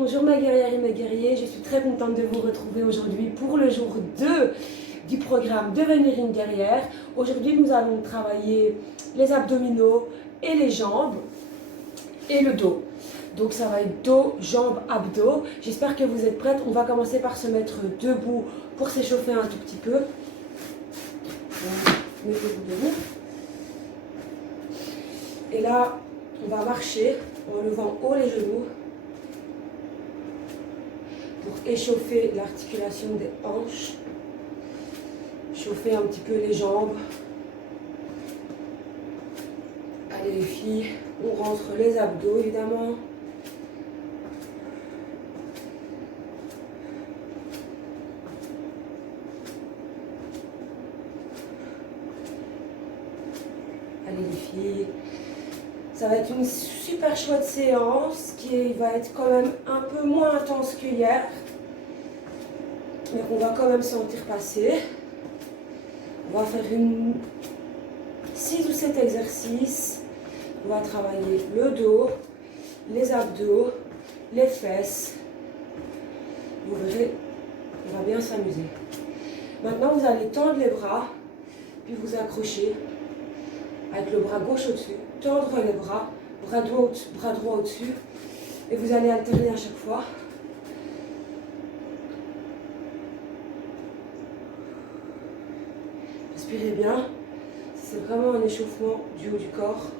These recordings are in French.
bonjour mes guerrières et mes guerriers, je suis très contente de vous retrouver aujourd'hui pour le jour 2 du programme Devenir une guerrière. Aujourd'hui nous allons travailler les abdominaux et les jambes et le dos. Donc ça va être dos, jambes, abdos. J'espère que vous êtes prêtes. On va commencer par se mettre debout pour s'échauffer un tout petit peu. Mettez-vous debout. Et là, on va marcher en levant haut les genoux pour échauffer l'articulation des hanches, chauffer un petit peu les jambes. Allez les filles, on rentre les abdos évidemment. Allez les filles. Ça va être une super chouette séance qui va être quand même un peu moins intense que hier, mais qu'on va quand même sentir passer. On va faire 6 ou 7 exercices. On va travailler le dos, les abdos, les fesses. Vous verrez, on va bien s'amuser. Maintenant, vous allez tendre les bras, puis vous accrocher avec le bras gauche au-dessus. Tendre les bras, bras droit au-dessus, et vous allez alterner à chaque fois. Respirez bien, c'est vraiment un échauffement du haut du corps.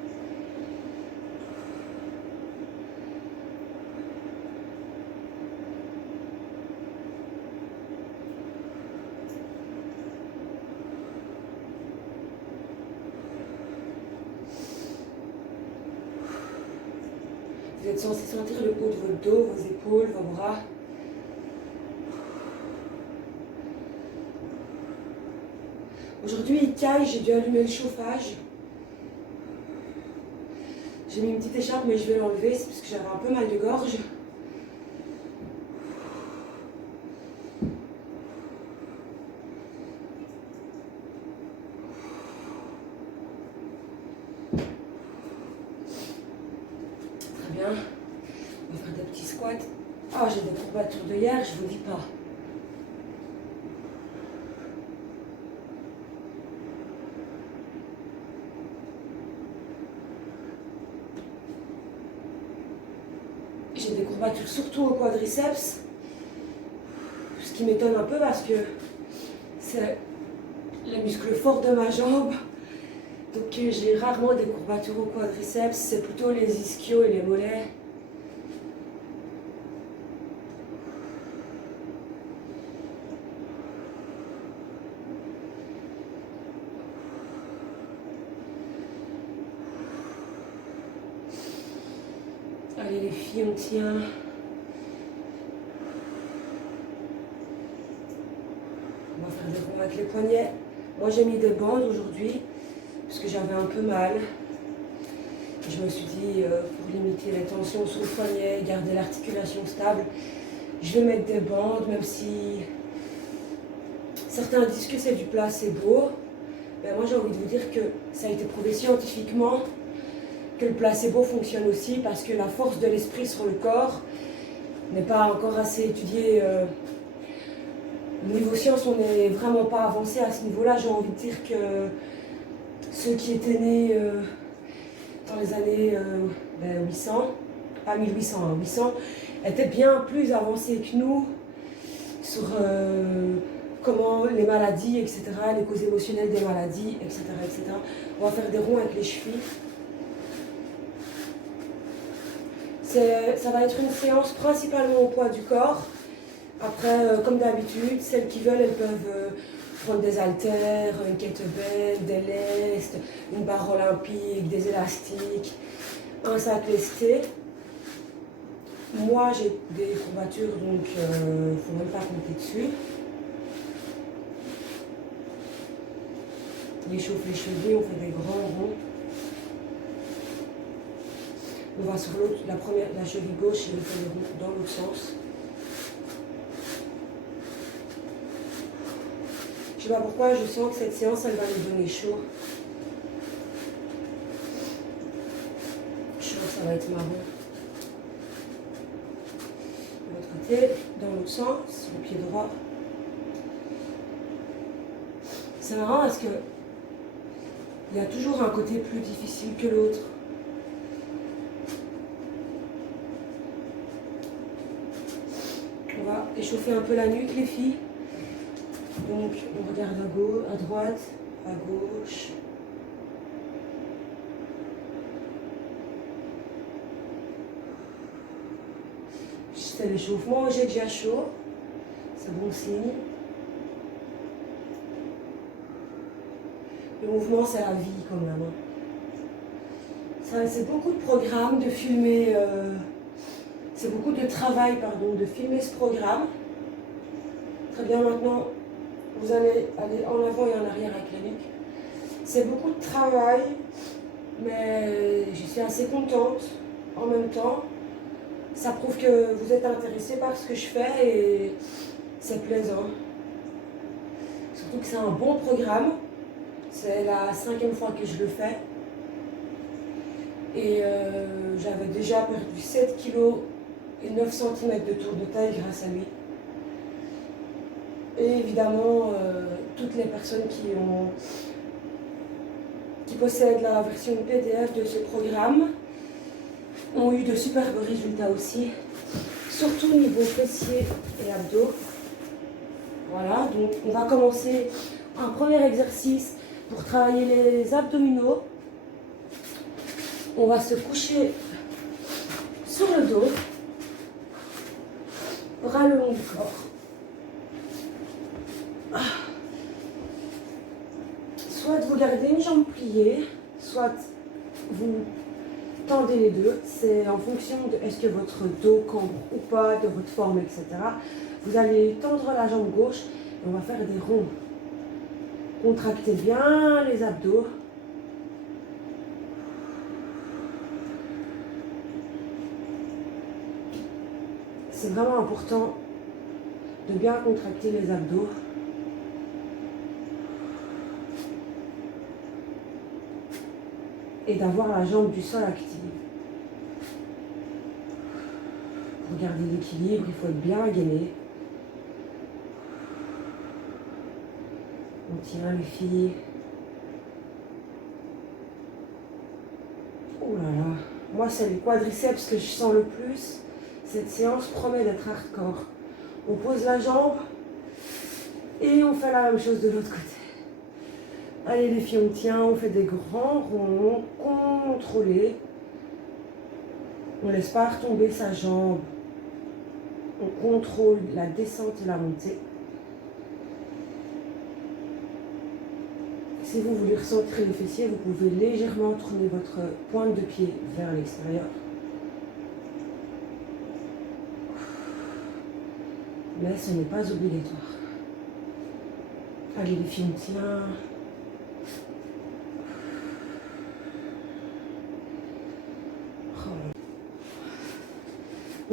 Vous êtes censé sentir le haut de votre dos, vos épaules, vos bras. Aujourd'hui, il caille, j'ai dû allumer le chauffage. J'ai mis une petite écharpe, mais je vais l'enlever, c'est parce que j'avais un peu mal de gorge. Très bien. On va faire des petits squats. Ah, j'ai des courbatures de hier, je vous dis pas. J'ai des courbatures surtout au quadriceps, ce qui m'étonne un peu parce que c'est les muscles forts de ma jambe. Donc j'ai rarement des courbatures au quadriceps, c'est plutôt les ischios et les mollets. Allez les filles, on tient. On va faire des ronds avec les poignets. Moi j'ai mis des bandes aujourd'hui parce que j'avais un peu mal. Je me suis dit pour limiter les tensions sur le poignet, garder l'articulation stable, je vais mettre des bandes, même si certains disent que c'est du placebo. Ben moi j'ai envie de vous dire que ça a été prouvé scientifiquement que le placebo fonctionne aussi parce que la force de l'esprit sur le corps n'est pas encore assez étudiée. Niveau science, on n'est vraiment pas avancé à ce niveau-là. J'ai envie de dire que ceux qui étaient nés dans les années 800, pas 1800, 800, étaient bien plus avancés que nous sur comment les maladies, etc., les causes émotionnelles des maladies, etc., etc. On va faire des ronds avec les chevilles. Ça va être une séance principalement au poids du corps. Après, comme d'habitude, celles qui veulent, elles peuvent prendre des haltères, une kettlebell, des lestes, une barre olympique, des élastiques, un sac lesté. Moi, j'ai des courbatures, donc il ne faut même pas compter dessus. On échauffe les chevilles, on fait des grands ronds. On va sur la cheville gauche et on fait les ronds dans l'autre sens. Je ne sais pas pourquoi, je sens que cette séance, elle va nous donner chaud. Je sens que ça va être marrant. côté, dans l'autre sens, le pied droit. C'est marrant parce que il y a toujours un côté plus difficile que l'autre. On va échauffer un peu la nuque, les filles. Donc, on regarde à gauche, à droite, à gauche. C'est l'échauffement, j'ai déjà chaud. C'est bon signe. Le mouvement, c'est la vie quand même. C'est beaucoup de programmes, de filmer. C'est beaucoup de travail, pardon, de filmer ce programme. Très bien, maintenant, vous allez aller en avant et en arrière avec la nuque. C'est beaucoup de travail, mais je suis assez contente en même temps. Ça prouve que vous êtes intéressé par ce que je fais et c'est plaisant. Surtout que c'est un bon programme. C'est la 5e fois que je le fais. Et j'avais déjà perdu 7 kg et 9 cm de tour de taille grâce à lui. Et évidemment, toutes les personnes qui possèdent la version PDF de ce programme ont eu de superbes résultats aussi, surtout au niveau fessiers et abdos. Voilà, donc on va commencer un premier exercice pour travailler les abdominaux. On va se coucher sur le dos, bras le long du corps. Soit vous gardez une jambe pliée, soit vous tendez les deux. C'est en fonction de est-ce que votre dos cambre ou pas, de votre forme, etc. Vous allez tendre la jambe gauche et on va faire des ronds. Contractez bien les abdos. C'est vraiment important de bien contracter les abdos. Et d'avoir la jambe du sol active. Pour garder l'équilibre, il faut être bien gainé. On tient les filles. Oh là là. Moi, c'est les quadriceps que je sens le plus. Cette séance promet d'être hardcore. On pose la jambe et on fait la même chose de l'autre côté. Allez les filles, on tient, on fait des grands ronds, contrôlés. On ne laisse pas retomber sa jambe. On contrôle la descente et la montée. Si vous voulez recentrer les fessiers, vous pouvez légèrement tourner votre pointe de pied vers l'extérieur. Mais ce n'est pas obligatoire. Allez les filles, on tient.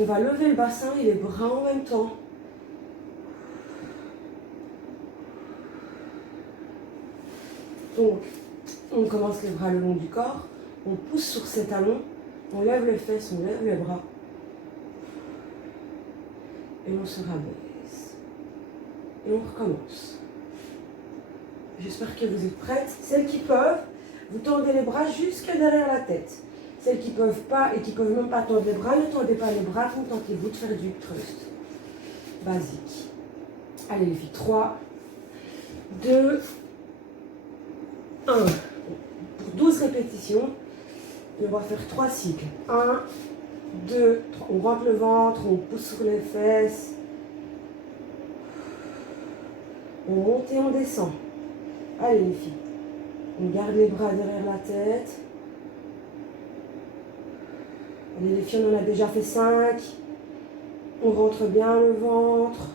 On va lever le bassin et les bras en même temps. Donc, on commence les bras le long du corps. On pousse sur ses talons. On lève les fesses, on lève les bras. Et on se rabaisse. Et on recommence. J'espère que vous êtes prêtes. Celles qui peuvent, vous tendez les bras jusque derrière la tête. Celles qui ne peuvent pas et qui ne peuvent même pas tendre les bras, ne tendez pas les bras, contentez-vous de faire du thrust. Basique. Allez les filles, 3, 2, 1. Pour 12 répétitions, on va faire 3 cycles. 1, 2, 3. On rentre le ventre, on pousse sur les fesses. On monte et on descend. Allez les filles. On garde les bras derrière la tête. Allez les filles, on en a déjà fait 5. On rentre bien le ventre.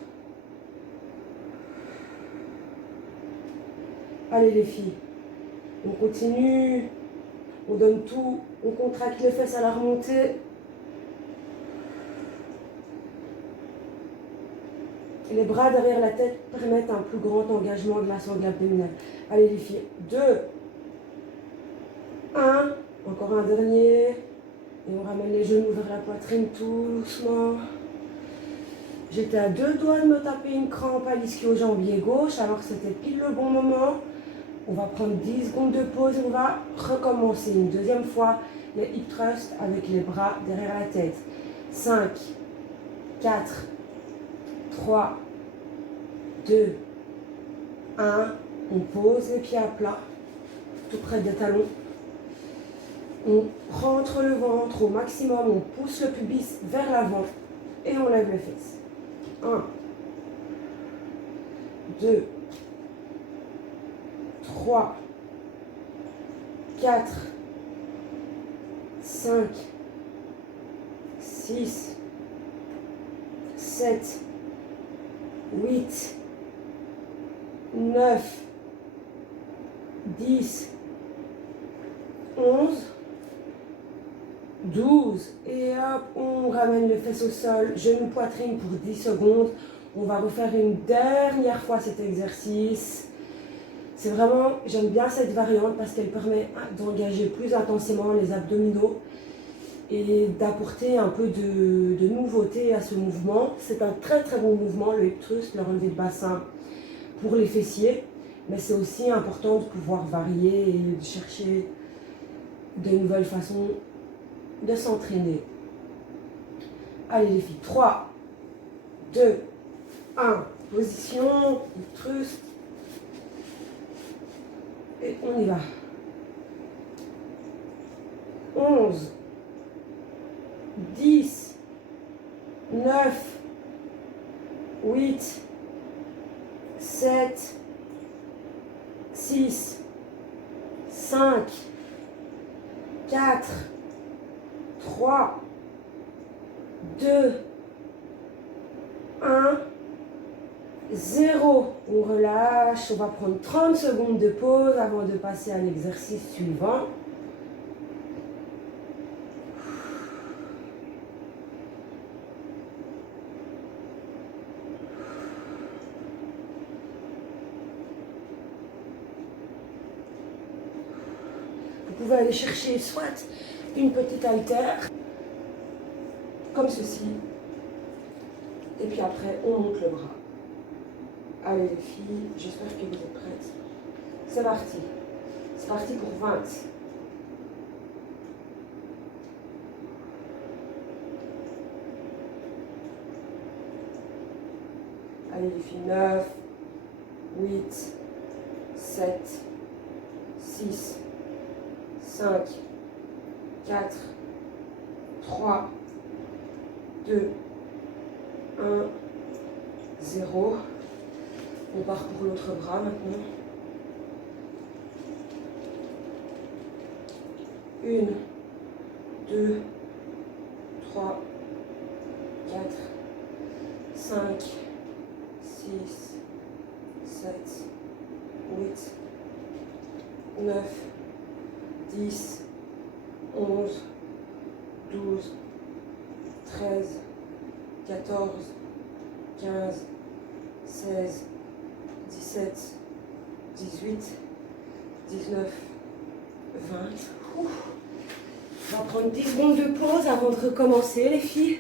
Allez les filles. On continue. On donne tout. On contracte les fesses à la remontée. Et les bras derrière la tête permettent un plus grand engagement de la sangle abdominale. Allez les filles. 2. 1. Encore un dernier. Et on ramène les genoux vers la poitrine tout doucement. J'étais à 2 doigts de me taper une crampe à l'ischio-jambier gauche, alors que c'était pile le bon moment. On va prendre 10 secondes de pause et on va recommencer une deuxième fois les hip thrusts avec les bras derrière la tête. 5, 4, 3, 2, 1. On pose les pieds à plat, tout près des talons. On rentre le ventre au maximum, on pousse le pubis vers l'avant et on lève les fesses. 1, 2, 3, 4, 5, 6, 7, 8, 9, 10, 11, 12. Et hop, on ramène les fesses au sol, genou poitrine pour 10 secondes. On va refaire une dernière fois cet exercice. C'est vraiment, j'aime bien cette variante parce qu'elle permet d'engager plus intensément les abdominaux et d'apporter un peu de nouveauté à ce mouvement. C'est un très très bon mouvement, le hip thrust, le relevé de bassin pour les fessiers. Mais c'est aussi important de pouvoir varier et de chercher de nouvelles façons de s'entraîner. Allez les filles, 3, 2, 1, position, hip thrust. Et on y va. 11, 10, 9, 8, 7, 6, 5, 4, 3, 2, 1, 0. On relâche, on va prendre 30 secondes de pause avant de passer à l'exercice suivant. Vous pouvez aller chercher soit une petite haltère, comme ceci, et puis après on monte le bras. Allez les filles, j'espère que vous êtes prêtes. C'est parti. C'est parti pour 20. Allez les filles, 9, 8, 7, 6, 5, 4, 3, 2, 1, 0. On part pour l'autre bras maintenant. 1, 2, 3, 4, 5, 6, 7, 8, 9, 10, 11, 12, 13, 14, 15, 16, 17, 18, 19, 20. Ouf. On va prendre 10 secondes de pause avant de recommencer les filles.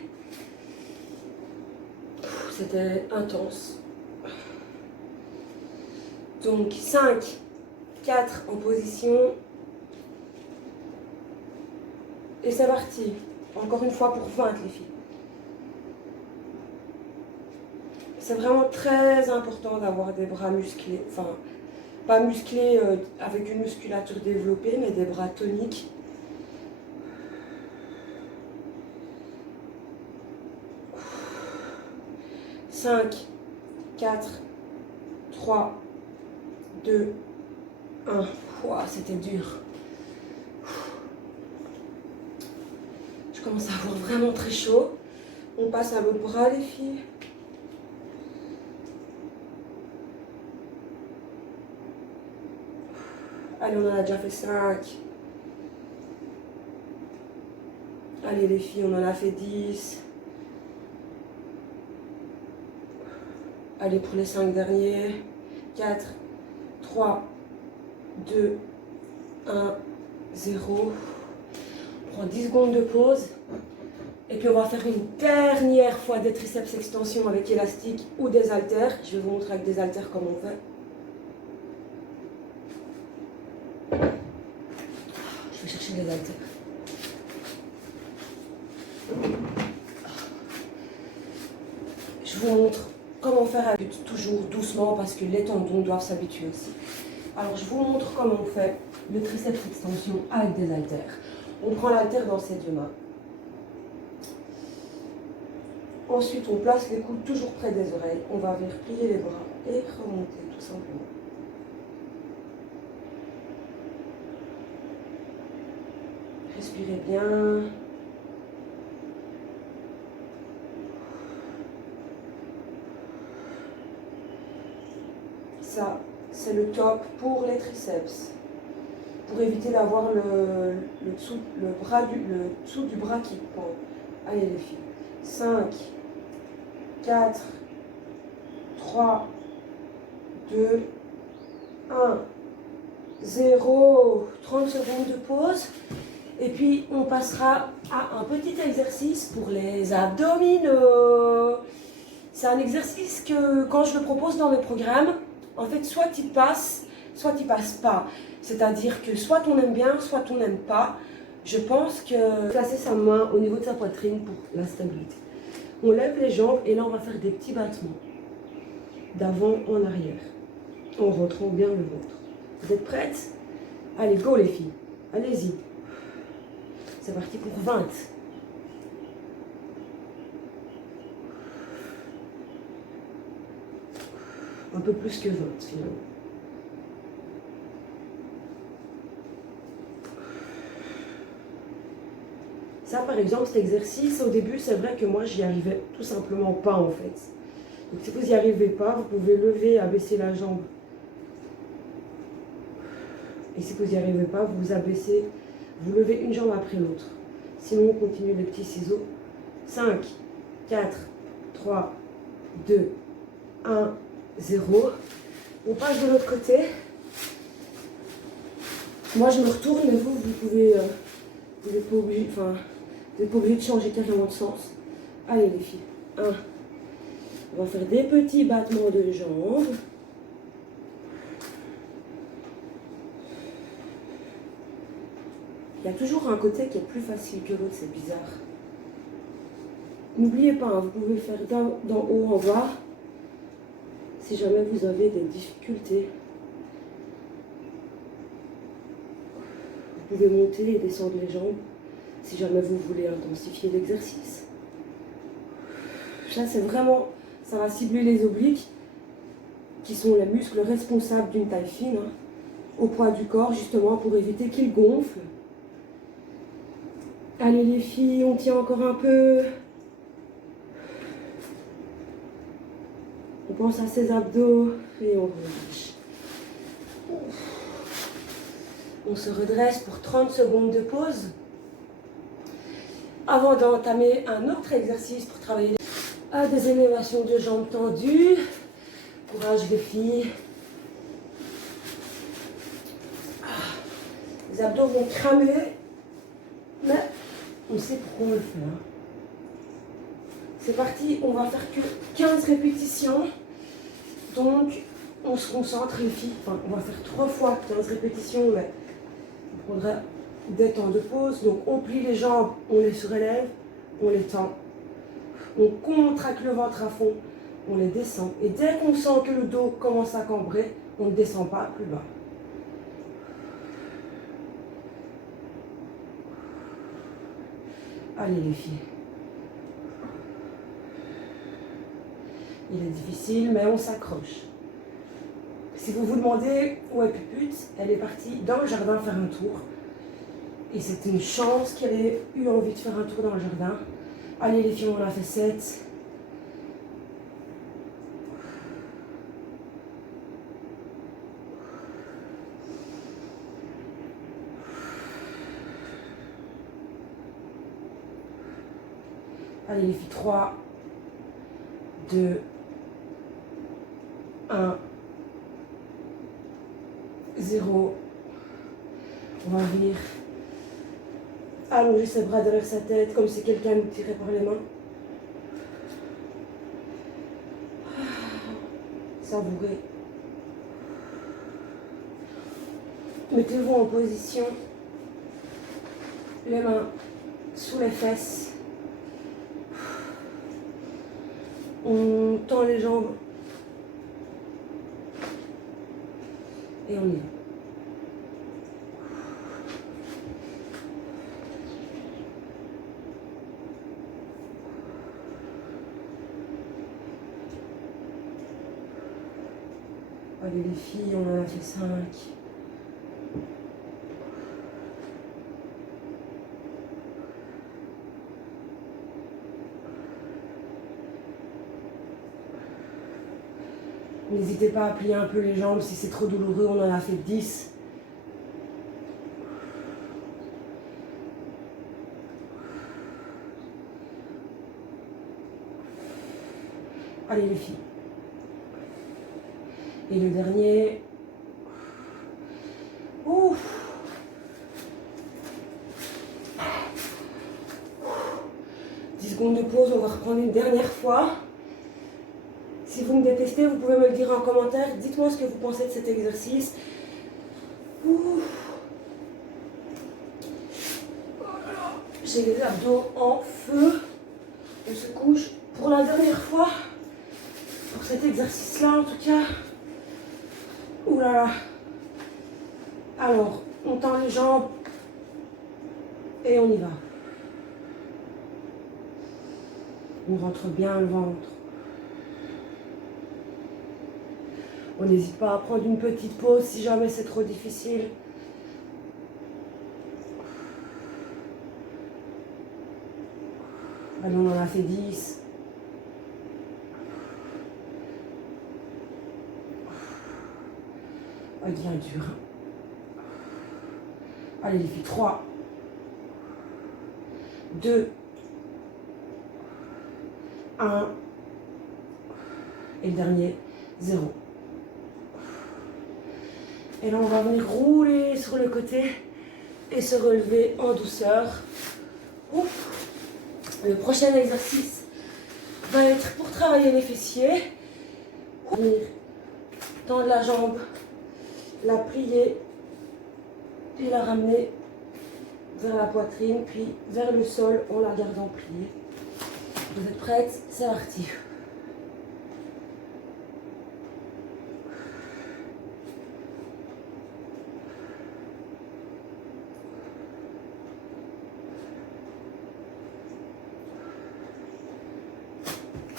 C'était intense. Donc 5, 4 en position. Et c'est parti. Encore une fois pour 20 les filles. C'est vraiment très important d'avoir des bras musclés. Enfin, pas musclés avec une musculature développée, mais des bras toniques. Cinq, 4, 3, 2, 1. Ouah, c'était dur. Je commence à avoir vraiment très chaud. On passe à l'autre bras les filles. Allez, on en a déjà fait 5. Allez les filles, on en a fait 10. Allez pour les 5 derniers. 4, 3, 2, 1, 0. On prend 10 secondes de pause. Et puis on va faire une dernière fois des triceps extension avec élastique ou des haltères. Je vais vous montrer avec des haltères comment on fait. Je vais chercher des haltères. Je vous montre comment faire avec, toujours doucement parce que les tendons doivent s'habituer aussi. Alors je vous montre comment on fait le triceps extension avec des haltères. On prend l'haltère dans ses deux mains. Ensuite, on place les coudes toujours près des oreilles. On va venir plier les bras et remonter tout simplement. Respirez bien. Ça, c'est le top pour les triceps. Pour éviter d'avoir le dessous du bras qui pend. Allez les filles. 5, 4, 3, 2, 1, 0. 30 secondes de pause. Et puis, on passera à un petit exercice pour les abdominaux. C'est un exercice que, quand je le propose dans mes programmes, en fait, soit tu passes, soit tu passes pas. C'est-à-dire que soit on aime bien, soit on n'aime pas. Je pense que placer sa main au niveau de sa poitrine pour la stabilité. On lève les jambes et là, on va faire des petits battements d'avant en arrière, en rentrant bien le ventre. Vous êtes prêtes? Allez, go les filles. Allez-y. C'est parti pour 20. Un peu plus que 20 finalement. Ça par exemple, cet exercice, au début, c'est vrai que moi, j'y arrivais tout simplement pas en fait. Donc si vous n'y arrivez pas, vous pouvez lever, abaisser la jambe. Et si vous n'y arrivez pas, vous abaissez, vous levez une jambe après l'autre. Sinon, on continue les petits ciseaux. 5, 4, 3, 2, 1, 0. On passe de l'autre côté. Moi, je me retourne, mais vous pouvez, vous n'êtes pas obligé, vous n'êtes pas obligé de changer carrément de sens. Allez les filles. 1. On va faire des petits battements de jambes. Il y a toujours un côté qui est plus facile que l'autre, c'est bizarre. N'oubliez pas, hein, vous pouvez faire d'en haut en bas si jamais vous avez des difficultés. Vous pouvez monter et descendre les jambes si jamais vous voulez intensifier l'exercice. Là, c'est vraiment, ça va cibler les obliques qui sont les muscles responsables d'une taille fine, hein, au poids du corps, justement pour éviter qu'ils gonflent. Allez les filles, on tient encore un peu. On pense à ses abdos et on relâche. On se redresse pour 30 secondes de pause avant d'entamer un autre exercice pour travailler des élévations de jambes tendues. Courage les filles. Les abdos vont cramer, mais on sait pourquoi on le fait. Hein. C'est parti, on va faire que 15 répétitions. Donc, on se concentre les filles. Enfin, on va faire 3 fois 15 répétitions, mais on prendra des temps de pause. Donc, on plie les jambes, on les surélève, on les tend. On contracte le ventre à fond, on les descend. Et dès qu'on sent que le dos commence à cambrer, on ne descend pas plus bas. Allez les filles. Il est difficile, mais on s'accroche. Si vous vous demandez où est Pupute, elle est partie dans le jardin faire un tour. Et c'était une chance qu'elle ait eu envie de faire un tour dans le jardin. Allez les filles, on en a fait 7. Allez les filles, 3, 2, 1, 0. On va venir allonger ses bras derrière sa tête, comme si quelqu'un nous tirait par les mains. Savourez. Mettez-vous en position, les mains sous les fesses. On tend les jambes et on y va. Allez les filles, on en a fait 5. N'hésitez pas à plier un peu les jambes si c'est trop douloureux, on en a fait 10. Allez les filles. Et le dernier. Ouf. 10 secondes de pause, on va reprendre une dernière fois. Si vous me détestez, vous pouvez me le dire en commentaire. Dites-moi ce que vous pensez de cet exercice. Ouf. Oh là là. J'ai les abdos en feu. On se couche pour la dernière fois. Pour cet exercice-là, en tout cas. Ouh là là. Alors, on tend les jambes et on y va. On rentre bien le ventre. On n'hésite pas à prendre une petite pause si jamais c'est trop difficile. Allez, on en a fait 10. Oh, il devient dur. Allez les filles, 3, 2, 1. Et le dernier, 0. Et là, on va venir rouler sur le côté et se relever en douceur. Ouf. Le prochain exercice va être pour travailler les fessiers. Venir tendre la jambe, la plier et la ramener vers la poitrine, puis vers le sol en la gardant pliée. Vous êtes prêtes? C'est parti.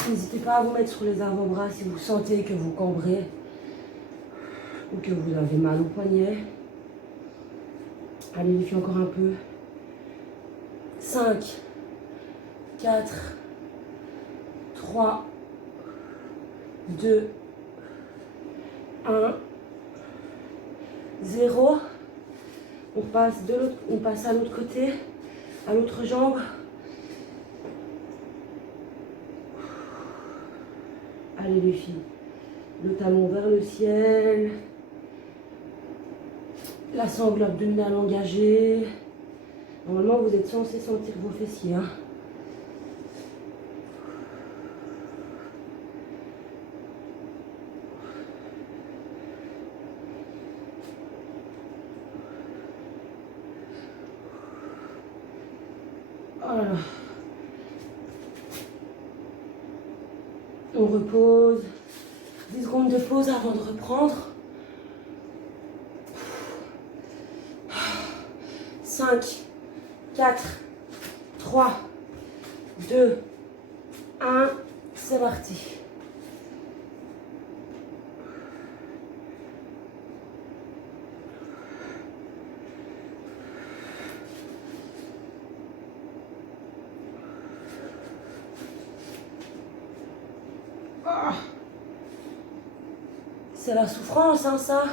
N'hésitez pas à vous mettre sur les avant-bras si vous sentez que vous cambrez ou que vous avez mal au poignet. Allez les filles, encore un peu. 5, 4, 3, 2, 1, 0. On passe à l'autre côté, à l'autre jambe. Allez les filles, le talon vers le ciel, la sangle abdominale engagée. Normalement, vous êtes censé sentir vos fessiers. Hein. Oh là là. On repose. 10 secondes de pause avant de reprendre. 5, 4, 3, 2, 1. C'est parti. C'est la souffrance, hein, ça.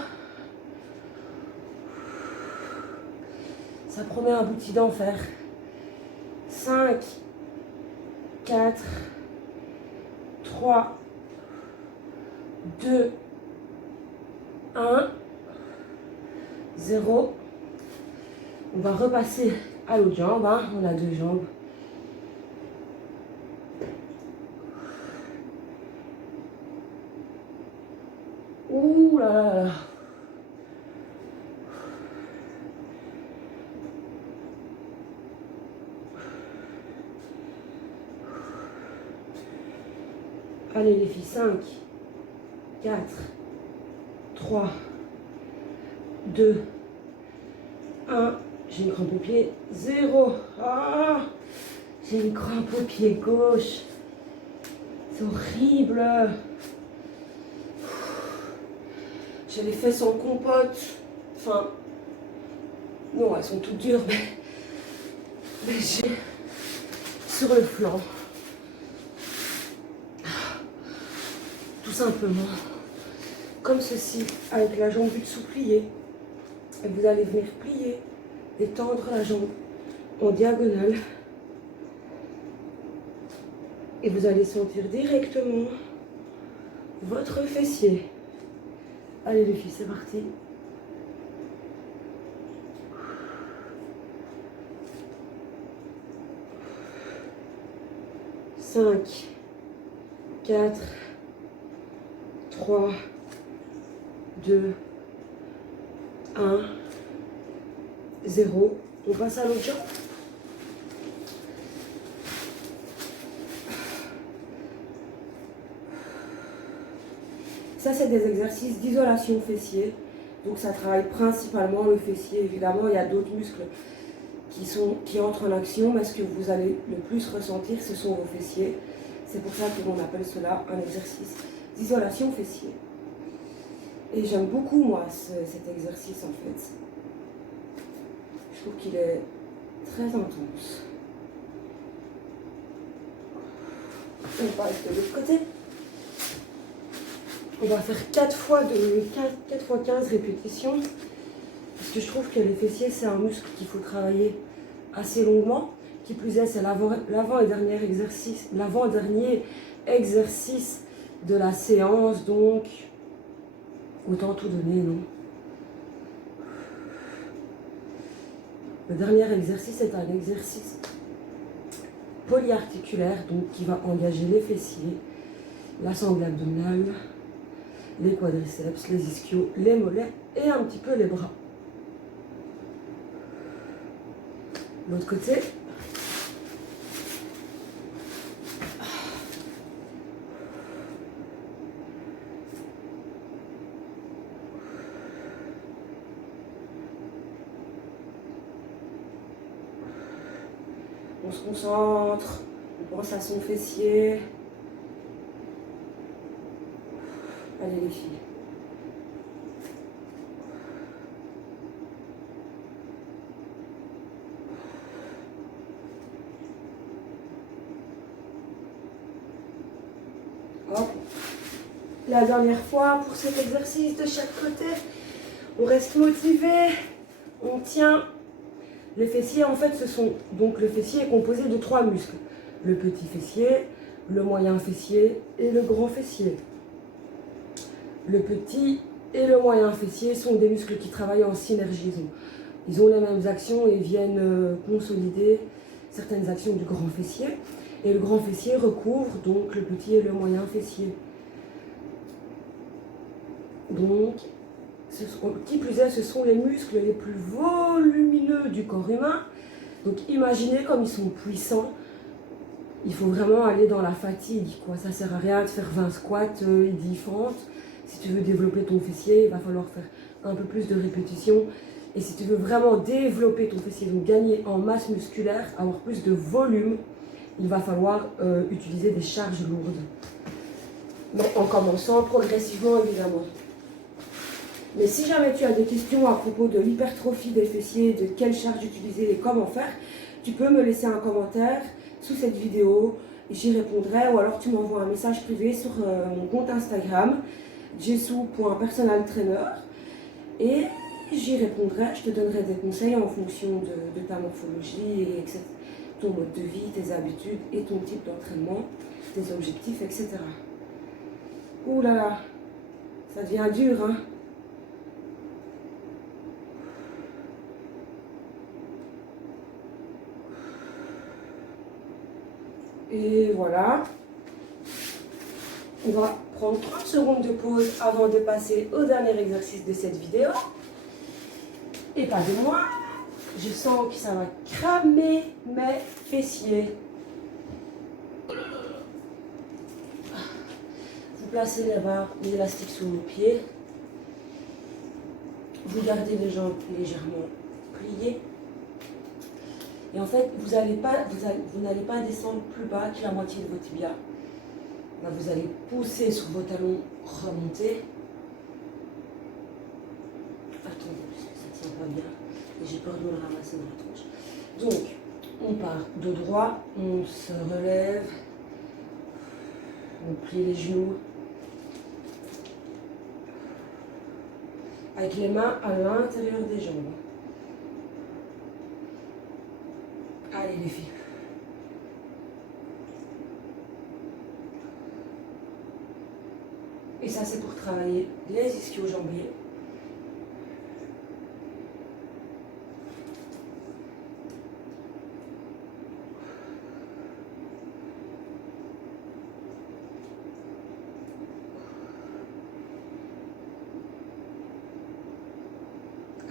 Ça promet un bouti d'enfer. 5, 4, 3, 2, 1, 0. On va repasser à l'autre jambe, hein. On a 2 jambes. Ouh là là là. Allez les filles, 5, 4, 3, 2, 1. J'ai une crampe au pied. 0. Ah, j'ai une crampe au pied gauche. C'est horrible. J'ai les fesses en compote. Enfin, non, elles sont toutes dures, mais j'ai sur le flanc. Tout simplement, comme ceci, avec la jambe dessous pliée. Et vous allez venir plier et tendre la jambe en diagonale. Et vous allez sentir directement votre fessier. Allez les filles, c'est parti. Cinq, 4, 3, 2, 1, 0. On passe à l'autre jambe. Ça, c'est des exercices d'isolation fessier. Donc, ça travaille principalement le fessier. Évidemment, il y a d'autres muscles qui entrent en action, mais ce que vous allez le plus ressentir, ce sont vos fessiers. C'est pour ça qu'on appelle cela un exercice d'isolation fessier. Et j'aime beaucoup, moi, cet exercice, en fait. Je trouve qu'il est très intense. On passe de l'autre côté. On va faire 4 fois 15 répétitions. Parce que je trouve que les fessiers, c'est un muscle qu'il faut travailler assez longuement. Qui plus est, c'est l'avant-dernier exercice de la séance. Donc, autant tout donner, non? Le dernier exercice est un exercice polyarticulaire, donc qui va engager les fessiers, la sangle abdominale, les quadriceps, les ischios, les mollets et un petit peu les bras. L'autre côté. On se concentre, on pense à son fessier. Allez les filles. Hop. La dernière fois pour cet exercice de chaque côté. On reste motivé, on tient. Les fessiers, en fait, donc le fessier est composé de 3 muscles. Le petit fessier, le moyen fessier et le grand fessier. Le petit et le moyen fessier sont des muscles qui travaillent en synergie. Ils ont les mêmes actions et viennent consolider certaines actions du grand fessier. Et le grand fessier recouvre donc le petit et le moyen fessier. Donc, qui plus est, ce sont les muscles les plus volumineux du corps humain. Donc imaginez comme ils sont puissants. Il faut vraiment aller dans la fatigue, quoi. Ça sert à rien de faire 20 squats édifiantes. Si tu veux développer ton fessier, il va falloir faire un peu plus de répétitions. Et si tu veux vraiment développer ton fessier, donc gagner en masse musculaire, avoir plus de volume, il va falloir utiliser des charges lourdes. Mais en commençant progressivement, évidemment. Mais si jamais tu as des questions à propos de l'hypertrophie des fessiers, de quelle charge utiliser et comment faire, tu peux me laisser un commentaire sous cette vidéo, j'y répondrai, ou alors tu m'envoies un message privé sur mon compte Instagram, jessou.personaltrainer, et j'y répondrai, je te donnerai des conseils en fonction de ta morphologie, et etc., ton mode de vie, tes habitudes et ton type d'entraînement, tes objectifs, etc. Ouh là là, ça devient dur, hein. Et voilà. On va prendre 30 secondes de pause avant de passer au dernier exercice de cette vidéo. Et pas de moi, je sens que ça va cramer mes fessiers. Vous placez les barres, l'élastique sous vos pieds. Vous gardez les jambes légèrement pliées. Et en fait, vous n'allez pas descendre plus bas que la moitié de vos tibias. Là, vous allez pousser sur vos talons, remonter. Attendez, parce que ça ne tient pas bien. Et j'ai peur de me le ramasser dans la tronche. Donc, on part de droit, on se relève. On plie les genoux. Avec les mains à l'intérieur des jambes. Allez les filles. Et ça c'est pour travailler les ischio-jambiers.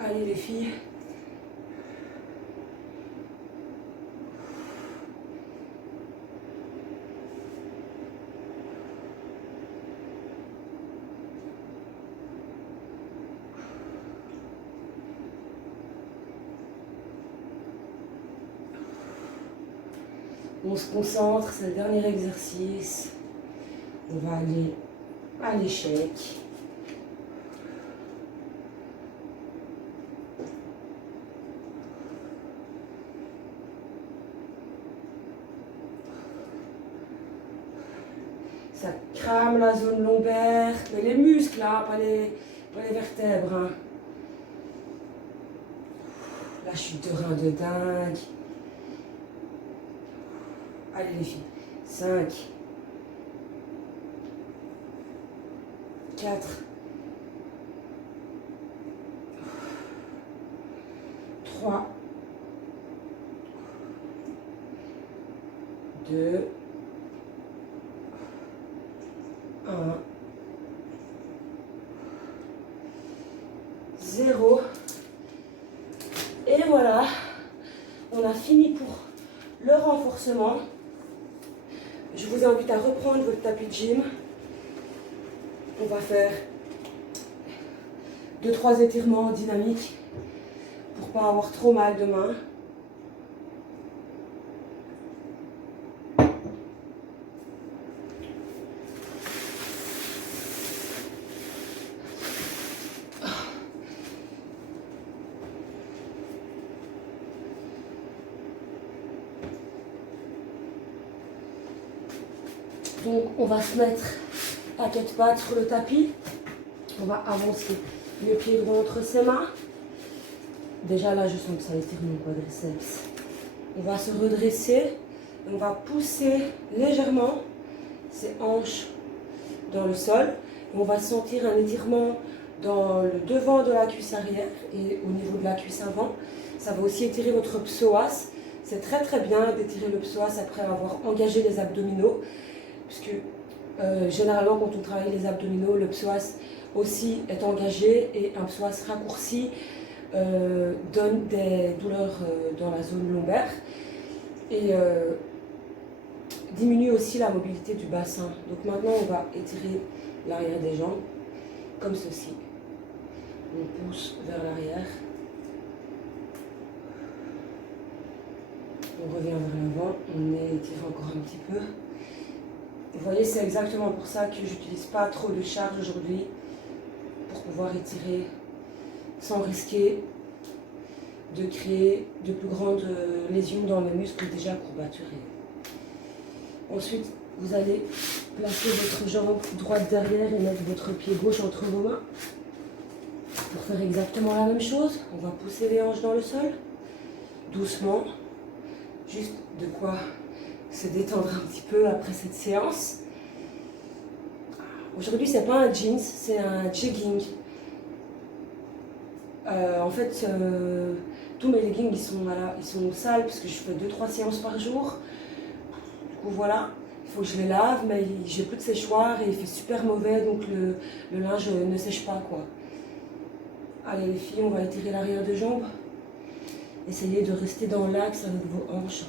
Allez les filles. On se concentre, c'est le dernier exercice. On va aller à l'échec. Ça crame la zone lombaire, mais les muscles là, pas les vertèbres. Hein. La chute de rein de dingue. Allez les filles. 5, 4, 3, 2, 1, 0. Et voilà, on a fini pour le renforcement. Je vous invite à reprendre votre tapis de gym. On va faire 2-3 étirements dynamiques pour ne pas avoir trop mal de main. Donc on va se mettre à quatre pattes sur le tapis. On va avancer le pied droit entre ses mains. Déjà là je sens que ça étire mon quadriceps. On va se redresser. On va pousser légèrement ses hanches dans le sol. On va sentir un étirement dans le devant de la cuisse arrière et au niveau de la cuisse avant. Ça va aussi étirer votre psoas. C'est très très bien d'étirer le psoas après avoir engagé les abdominaux. Puisque généralement quand on travaille les abdominaux, le psoas aussi est engagé et un psoas raccourci donne des douleurs dans la zone lombaire et diminue aussi la mobilité du bassin. Donc maintenant on va étirer l'arrière des jambes comme ceci. On pousse vers l'arrière. On revient vers l'avant, on étire encore un petit peu. Vous voyez, c'est exactement pour ça que j'utilise pas trop de charge aujourd'hui, pour pouvoir étirer sans risquer de créer de plus grandes lésions dans mes muscles déjà courbaturés. Ensuite, vous allez placer votre jambe droite derrière et mettre votre pied gauche entre vos mains. Pour faire exactement la même chose, on va pousser les hanches dans le sol, doucement, juste de quoi se détendre un petit peu après cette séance. Aujourd'hui, c'est pas un jeans, c'est un jegging. En fait, tous mes leggings ils sont sales parce que je fais 2-3 séances par jour. Du coup voilà, il faut que je les lave, mais j'ai plus de séchoir et il fait super mauvais, donc le linge ne sèche pas quoi. Allez les filles, on va étirer l'arrière de jambes. Essayez de rester dans l'axe avec vos hanches.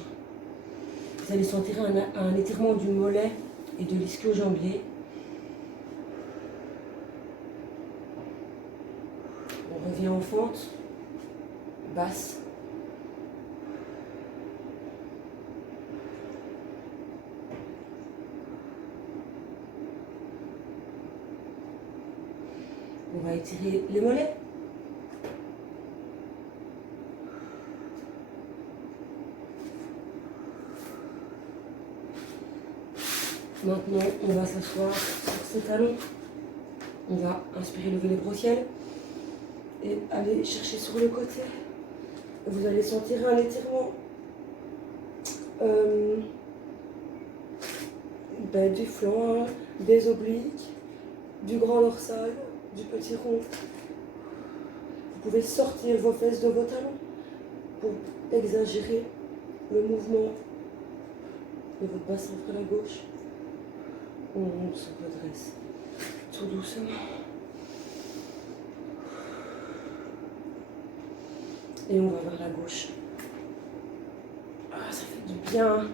Vous allez sentir un étirement du mollet et de l'ischio-jambier. On revient en fente, basse. On va étirer les mollets. Maintenant, on va s'asseoir sur ses talons. On va inspirer, lever les bras au ciel et aller chercher sur le côté. Vous allez sentir un étirement du flanc, des obliques, du grand dorsal, du petit rond. Vous pouvez sortir vos fesses de vos talons pour exagérer le mouvement de votre bassin vers la gauche. On se redresse tout doucement. Et on va vers la gauche. Ah, ça fait du bien.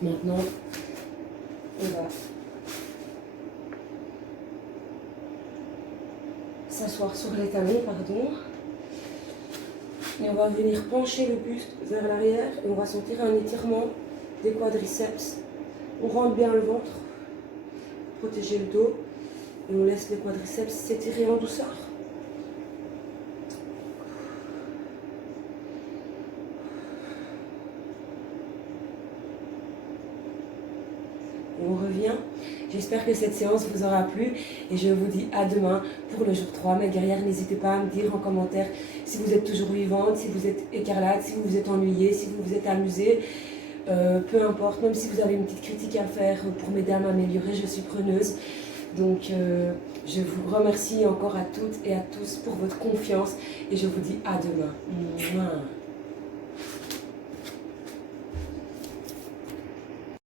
Maintenant, on va s'asseoir sur les talons, pardon. Et on va venir pencher le buste vers l'arrière et on va sentir un étirement des quadriceps. On rentre bien le ventre, protéger le dos et on laisse les quadriceps s'étirer en douceur. Et on revient. J'espère que cette séance vous aura plu et je vous dis à demain pour le jour 3. Mes guerrières, n'hésitez pas à me dire en commentaire si vous êtes toujours vivante, si vous êtes écarlate, si vous vous êtes ennuyée, si vous vous êtes amusée. Peu importe, même si vous avez une petite critique à faire pour m'aider à m'améliorer, je suis preneuse. Donc je vous remercie encore à toutes et à tous pour votre confiance et je vous dis à demain. Mouah.